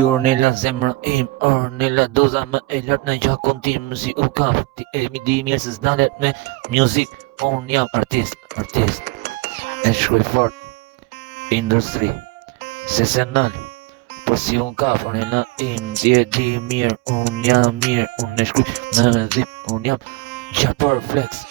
Ornella zemra im, Ornella doza më e lartë në gjakon tim. Si u kap, ti e mi di mirë se s'dalet me music. Unë jam artist e shkruaj fort, industri, sesenal. Po si unë kap, Ornella im, ti e di mirë. Unë jam mirë, unë e shkruaj në zip. Unë jam gjapër flex,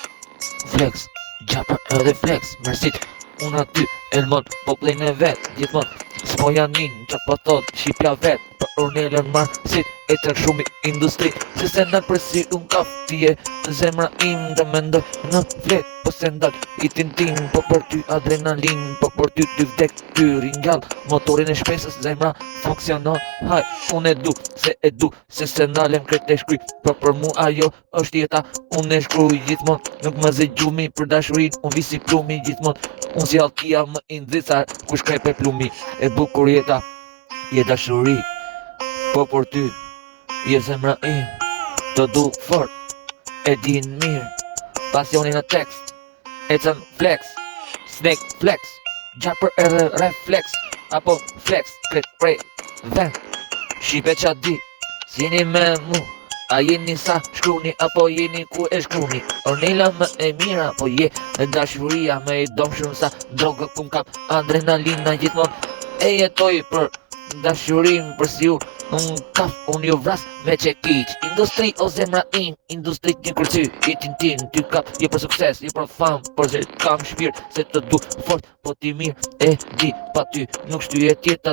gjapër edhe flex. Mersit, unë aty, Elmon, po plejnë e vetë, gjithmon. S'po janin, që po thot, Shqipja vet. Për Ornellën marsit, e tërë shumë industri. Se se ndalë për si unë kap, ti e zemra im. Të mendoj në flet, po se ndalë i tintin. Po për ty adrenalin, po për ty ty vdek, ty rinjall. Motorin e shpesës, zemra funksionon. Haj, unë e du, se se ndalem kret e shkryj. Po për mu ajo është jeta, unë e shkruj gjithmon. Nuk më zë gjumi për dashurin, unë visi plumi gjithmon. Unë si altia më indricar, ku shkaj pe plumi. E bukur jeta, je dashuri. Po për ty, je zemra im. Të du fort, e din mirë. Pasionin në tekst, e cën flex. Snake flex, gjapër edhe reflex. Apo flex, kret prej vend. Shqipe qa di, si jeni me mu. A jeni sa shkruni, apo jeni ku e shkruni. Ornella më e mira, apo je e dashuria. Me i dom shumë sa droga kum kap. Adrenalina gjithmon e jetoj për dashurim. Për si unë kap, unë ju vras me qekiq. Industri o zemra im, industri një kërcy. I tintin, ty kap, je për sukses, je për fam. Për se kam shpirë, se të du fort. Po ti mirë e di, pa ty nuk shty e tjeta.